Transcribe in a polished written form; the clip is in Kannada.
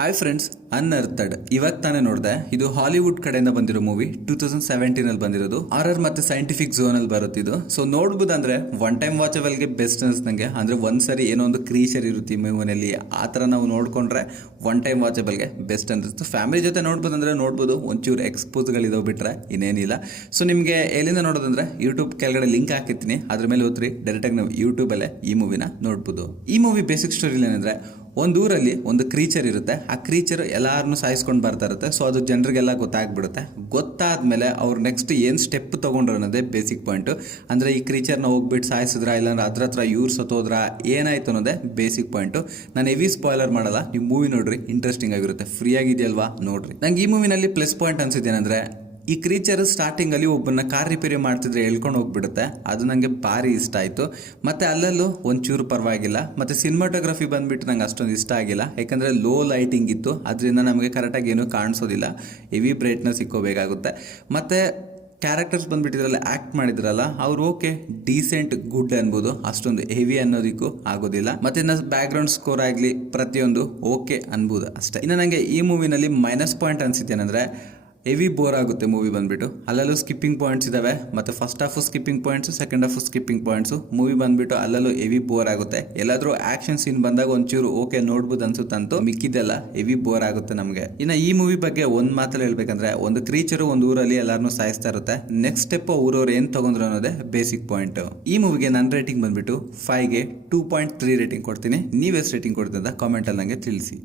ಹಾಯ್ ಫ್ರೆಂಡ್ಸ್, ಅನ್ಅರ್ಥಡ್ ಇವಾಗ ತಾನೇ ನೋಡಿದೆ. ಇದು ಹಾಲಿವುಡ್ ಕಡೆಯಿಂದ ಬಂದಿರೋ ಮೂವಿ. 2017 ಅಲ್ಲಿ ಬಂದಿರೋದು. ಆರ್ಆರ್ ಮತ್ತೆ ಸೈಂಟಿಫಿಕ್ ಝೋನ್ ಅಲ್ಲಿ ಬರುತ್ತಿದ್ದು. ಸೊ ನೋಡ್ಬೋದಂದ್ರೆ ಒನ್ ಟೈಮ್ ವಾಚಬಲ್ ಗೆ ಬೆಸ್ಟ್ ಅನ್ಸ್ದಂಗೆ. ಅಂದ್ರೆ ಒಂದ್ಸರಿ ಏನೋ ಒಂದು ಕ್ರೀಚರ್ ಇರುತ್ತೆ ಮೂವಿನಲ್ಲಿ, ಆ ತರ ನಾವು ನೋಡ್ಕೊಂಡ್ರೆ ಒನ್ ಟೈಮ್ ವಾಚಬಲ್ ಗೆ ಬೆಸ್ಟ್ ಅನ್ಸುತ್ತೆ. ಫ್ಯಾಮಿಲಿ ಜೊತೆ ನೋಡ್ಬೋದಂದ್ರೆ ನೋಡ್ಬೋದು. ಒಂಚೂರು ಎಕ್ಸ್ಪೋಸ್ಗಳಿದಾವೆ ಬಿಟ್ರೆ ಇನ್ನೇನಿಲ್ಲ. ಸೊ ನಿಮಗೆ ಎಲ್ಲಿಂದ ನೋಡೋದಂದ್ರೆ ಯೂಟ್ಯೂಬ್ ಕೆಳಗಡೆ ಲಿಂಕ್ ಹಾಕಿರ್ತೀನಿ, ಅದ್ರ ಮೇಲೆ ಹೋದ್ರಿ ಡೈರೆಕ್ಟಾಗಿ ನಾವು ಯೂಟ್ಯೂಬಲ್ಲೇ ಈ ಮೂವಿನ ನೋಡ್ಬೋದು. ಈ ಮೂವಿ ಬೇಸಿಕ್ ಸ್ಟೋರಿ ಏನಂದ್ರೆ, ಒಂದು ಊರಲ್ಲಿ ಒಂದು ಕ್ರೀಚರ್ ಇರುತ್ತೆ. ಆ ಕ್ರೀಚರ್ ಎಲ್ಲಾರನ್ನು ಸಾಯಿಸ್ಕೊಂಡು ಬರ್ತಾ ಇರುತ್ತೆ. ಸೊ ಅದು ಜನರಿಗೆಲ್ಲ ಗೊತ್ತಾಗ್ಬಿಡುತ್ತೆ. ಗೊತ್ತಾದ್ಮೇಲೆ ಅವ್ರು ನೆಕ್ಸ್ಟ್ ಏನು ಸ್ಟೆಪ್ ತಗೊಂಡ್ರು ಅನ್ನೋದೇ ಬೇಸಿಕ್ ಪಾಯಿಂಟ್. ಅಂದ್ರೆ ಈ ಕ್ರೀಚರ್ನ ಹೋಗ್ಬಿಟ್ಟು ಸಾಯಿಸಿದ್ರ, ಇಲ್ಲಾಂದ್ರೆ ಹತ್ರ ಇವ್ರು ಸತ್ತೋದ್ರ, ಏನಾಯ್ತು ಅನ್ನೋದೇ ಬೇಸಿಕ್ ಪಾಯಿಂಟ್. ನಾನು ಹೆವಿ ಸ್ಪಾಯ್ಲರ್ ಮಾಡಲ್ಲ, ನೀವು ಮೂವಿ ನೋಡ್ರಿ, ಇಂಟ್ರೆಸ್ಟಿಂಗ್ ಆಗಿರುತ್ತೆ. ಫ್ರೀ ಆಗಿದೆಯಲ್ವಾ, ನೋಡ್ರಿ. ನಂಗೆ ಈ ಮೂವಿನಲ್ಲಿ ಪ್ಲಸ್ ಪಾಯಿಂಟ್ ಅನ್ಸಿದ್ದೇನೆಂದ್ರೆ, ಈ ಕ್ರೀಚರ್ ಸ್ಟಾರ್ಟಿಂಗ್ ಅಲ್ಲಿ ಒಬ್ಬನ ಕಾರ್ ರಿಪೇರಿ ಮಾಡ್ತಿದ್ರೆ ಎಳ್ಕೊಂಡು ಹೋಗ್ಬಿಡುತ್ತೆ. ಅದು ನನಗೆ ಭಾರಿ ಇಷ್ಟ ಆಯಿತು. ಮತ್ತೆ ಅಲ್ಲಲ್ಲೂ ಒಂಚೂರು ಪರವಾಗಿಲ್ಲ. ಮತ್ತೆ ಸಿನಿಮಾಟೋಗ್ರಫಿ ಬಂದ್ಬಿಟ್ಟು ನಂಗೆ ಅಷ್ಟೊಂದು ಇಷ್ಟ ಆಗಿಲ್ಲ, ಯಾಕಂದರೆ ಲೋ ಲೈಟಿಂಗ್ ಇತ್ತು. ಅದರಿಂದ ನಮಗೆ ಕರೆಕ್ಟಾಗಿ ಏನೂ ಕಾಣಿಸೋದಿಲ್ಲ. ಹೆವಿ ಬ್ರೈಟ್ನೆಸ್ ಇಕ್ಕೋಬೇಕಾಗುತ್ತೆ. ಮತ್ತು ಕ್ಯಾರೆಕ್ಟರ್ಸ್ ಬಂದ್ಬಿಟ್ಟಿದ್ರಲ್ಲ, ಆ್ಯಕ್ಟ್ ಮಾಡಿದ್ರಲ್ಲ, ಅವ್ರು ಓಕೆ, ಡೀಸೆಂಟ್, ಗುಡ್ ಅನ್ಬೋದು. ಅಷ್ಟೊಂದು ಹೆವಿ ಅನ್ನೋದಕ್ಕೂ ಆಗೋದಿಲ್ಲ. ಮತ್ತೆ ಇನ್ನು ಬ್ಯಾಕ್ ಗ್ರೌಂಡ್ ಸ್ಕೋರ್ ಆಗಲಿ ಪ್ರತಿಯೊಂದು ಓಕೆ ಅನ್ಬೋದು ಅಷ್ಟೇ. ಇನ್ನು ನನಗೆ ಈ ಮೂವಿನಲ್ಲಿ ಮೈನಸ್ ಪಾಯಿಂಟ್ ಅನಿಸಿದ್ದೇನೆಂದರೆ, ಹೆವಿ ಬೋರ್ ಆಗುತ್ತೆ ಮೂವಿ ಬಂದ್ಬಿಟ್ಟು. ಅಲ್ಲಲ್ಲೂ ಸ್ಕಿಪ್ಪಿಂಗ್ ಪಾಯಿಂಟ್ಸ್ ಇದಾವೆ. ಮತ್ತು first half skipping points, second half skipping points. Movie ಬಂದ್ಬಿಟ್ಟು ಅಲ್ಲಲ್ಲೂ ಹೆವಿ ಬೋರ್ ಆಗುತ್ತೆ. ಎಲ್ಲಾದರೂ ಆಕ್ಷನ್ ಸೀನ್ ಬಂದಾಗ ಒಂಚೂರು ಓಕೆ ನೋಡ್ಬೋದು ಅನ್ಸುತ್ತಂತೂ, ಮಿಕ್ಕಿದೆಲ್ಲ ಹೆವಿ ಬೋರ್ ಆಗುತ್ತೆ ನಮಗೆ. ಇನ್ನು ಈ ಮೂವಿ ಬಗ್ಗೆ ಒಂದು ಮಾತಲ್ಲಿ ಹೇಳ್ಬೇಕಂದ್ರೆ, ಒಂದು ಕ್ರೀಚರು ಒಂದು ಊರಲ್ಲಿ ಎಲ್ಲಾರನ್ನೂ ಸಾಯಿಸ್ತಾ ಇರುತ್ತೆ. ನೆಕ್ಸ್ಟ್ ಸ್ಟೆಪ್ ಊರವ್ರು ಏನು ತಗೊಂಡ್ರು ಅನ್ನೋದೇ ಬೇಸಿಕ್ ಪಾಯಿಂಟ್. ಈ ಮೂವಿಗೆ ನನ್ನ ರೇಟಿಂಗ್ ಬಂದ್ಬಿಟ್ಟು 5ಗೆ 2.3 ರೇಟಿಂಗ್ ಕೊಡ್ತೀನಿ. ನೀವೆಷ್ಟು ರೇಟಿಂಗ್ ಕೊಡ್ತೀನಿ ಅಂತ ಕಾಮೆಂಟಲ್ಲಿ ನನಗೆ ತಿಳಿಸಿ.